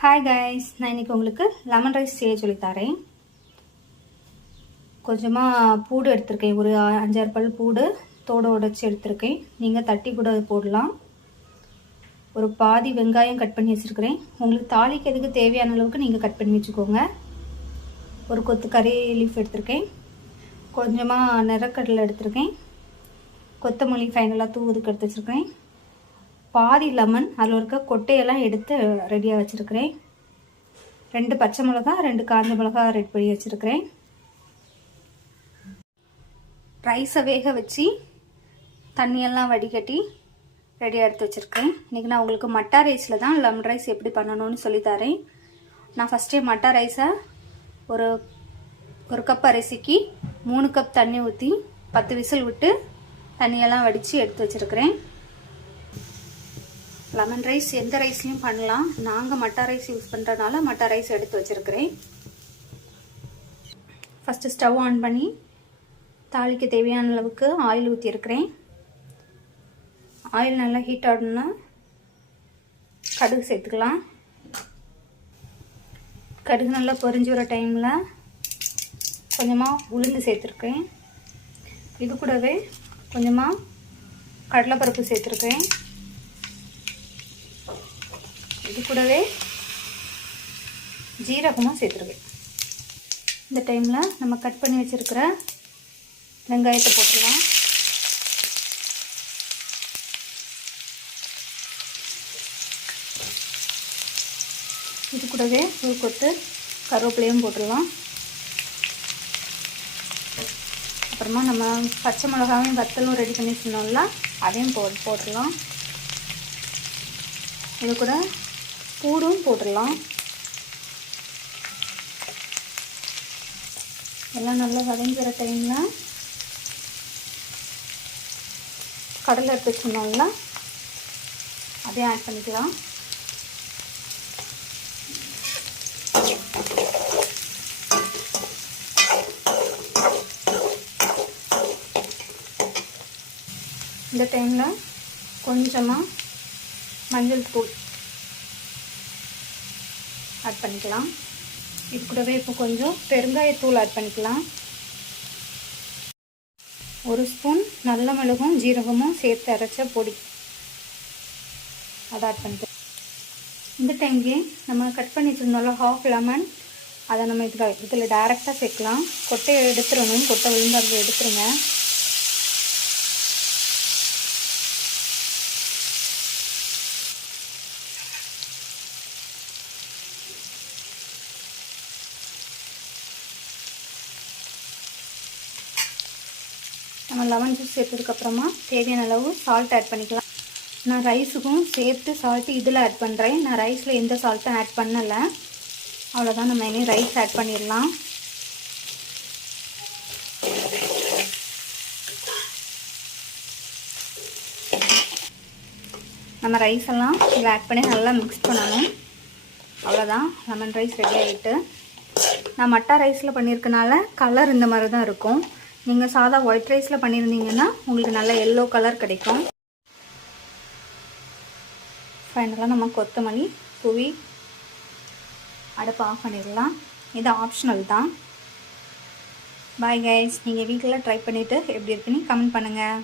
Hi guys, நான் இன்றைக்கி உங்களுக்கு லெமன் ரைஸ் செய்ய சொல்லித்தரேன். கொஞ்சமாக பூடு எடுத்திருக்கேன், ஒரு 5-6 பல் பூடு தோடு உடைச்சி எடுத்திருக்கேன். நீங்கள் தட்டி கூட போடலாம். ஒரு பாதி வெங்காயம் கட் பண்ணி வச்சுருக்கிறேன். உங்களுக்கு தாளிக்கு எதுக்கு தேவையான அளவுக்கு நீங்கள் கட் பண்ணி வச்சுக்கோங்க. ஒரு கொத்து கறி லீஃப் எடுத்திருக்கேன். கொஞ்சமாக நிறக்கடலை எடுத்திருக்கேன். கொத்தமல்லி ஃபைனலாக தூவுதுக்கு எடுத்து வச்சுருக்கிறேன். பாதி லெமன், அதில் இருக்க கொட்டையெல்லாம் எடுத்து ரெடியாக வச்சுருக்கிறேன். 2 பச்சை மிளகா, 2 காஞ்ச மிளகா ரெடி பண்ணி வச்சுருக்கிறேன். ரைஸை வேக வச்சு தண்ணியெல்லாம் வடிகட்டி ரெடியாக எடுத்து வச்சுருக்கேன். இன்றைக்கி நான் உங்களுக்கு மட்டா ரைஸில் தான் லெமன் ரைஸ் எப்படி பண்ணணும்னு சொல்லித்தரேன். நான் ஃபஸ்ட்டே மட்டா ரைஸை ஒரு கப் அரிசிக்கு 3 கப் தண்ணி ஊற்றி 10 விசில் விட்டு தண்ணியெல்லாம் வடித்து எடுத்து வச்சுருக்கிறேன். லெமன் ரைஸ் எந்த ரைஸ்லையும் பண்ணலாம். நாங்கள் மட்டா ரைஸ் யூஸ் பண்ணுறதுனால மட்டா ரைஸ் எடுத்து வச்சுருக்கிறேன். ஃபஸ்ட்டு ஸ்டவ் ஆன் பண்ணி தாளிக்கு தேவையான அளவுக்கு ஆயில் ஊற்றிருக்கிறேன். ஆயில் நல்லா ஹீட் ஆகணுன்னா கடுகு சேர்த்துக்கலாம். கடுகு நல்லா பொரிஞ்சு வர டைமில் கொஞ்சமாக உளுந்து சேர்த்துருக்கேன். இது கூடவே கொஞ்சமாக கடலைப்பருப்பு சேர்த்துருக்கேன். இது கூடவே ஜீரகமும் சேர்த்துருக்கேன். இந்த டைமில் நம்ம கட் பண்ணி வச்சுருக்கிற வெங்காயத்தை போட்டுடலாம். இது கூடவே ஒரு கொத்து கருவேப்பிலையும் போட்டுடலாம். அப்புறமா நம்ம பச்சை மிளகாவையும் வத்தலும் ரெடி பண்ணி சொன்னோம்ல, அதையும் போட்டுடலாம். இது கூட பூடும் போட்டுடலாம். எல்லாம் நல்லா வதங்கிற டைமில் கடலை எடுத்து சொன்னோம்ல, அதையும் ஆட் பண்ணிக்கலாம். இந்த டைமில் கொஞ்சமாக மஞ்சள் தூள் ஆட் பண்ணிக்கலாம். இது கூடவே இப்போ கொஞ்சம் பெருங்காயத்தூள் ஆட் பண்ணிக்கலாம். 1 ஸ்பூன் நல்ல மிளகும் ஜீரகமும் சேர்த்து அரைச்ச பொடி அதை ஆட் பண்ணிக்கலாம். இந்த டைம்லேயே நம்ம கட் பண்ணி வச்சுருந்தோம்ல ஹாஃப் லெமன், அதை நம்ம இதில் டைரெக்டாக சேர்க்கலாம். கொட்டையை எடுத்துடணும், கொட்டை விழுந்து அதை எடுத்துருங்க. நம்ம லெமன் ஜூஸ் சேர்த்ததுக்கப்புறமா தேவையான அளவு சால்ட் ஆட் பண்ணிக்கலாம். நான் ரைஸுக்கும் சேர்த்து சால்ட்டு இதில் ஆட் பண்ணுறேன். நான் ரைஸில் எந்த சால்ட்டும் ஆட் பண்ணலை. அவ்வளோதான், நம்ம இனி ரைஸ் ஆட் பண்ணிடலாம். நம்ம ரைஸ் எல்லாம் இதில் ஆட் பண்ணி நல்லா மிக்ஸ் பண்ணணும். அவ்வளோதான், லெமன் ரைஸ் ரெடி ஆகிட்டு. நான் மட்டா ரைஸில் பண்ணியிருக்கனால கலர் இந்த மாதிரி தான் இருக்கும். நீங்கள் சாதா ஒயிட் ரைஸில் பண்ணியிருந்தீங்கன்னா உங்களுக்கு நல்ல எல்லோ கலர் கிடைக்கும். ஃபைனலாக நம்ம கொத்தமல்லி தூவி அடுப்பு ஆஃப் பண்ணிடலாம். இது ஆப்ஷனல் தான். பாய் கைஸ், நீங்கள் வீட்டில் ட்ரை பண்ணிவிட்டு எப்படி இருக்குன்னு கமெண்ட் பண்ணுங்கள்.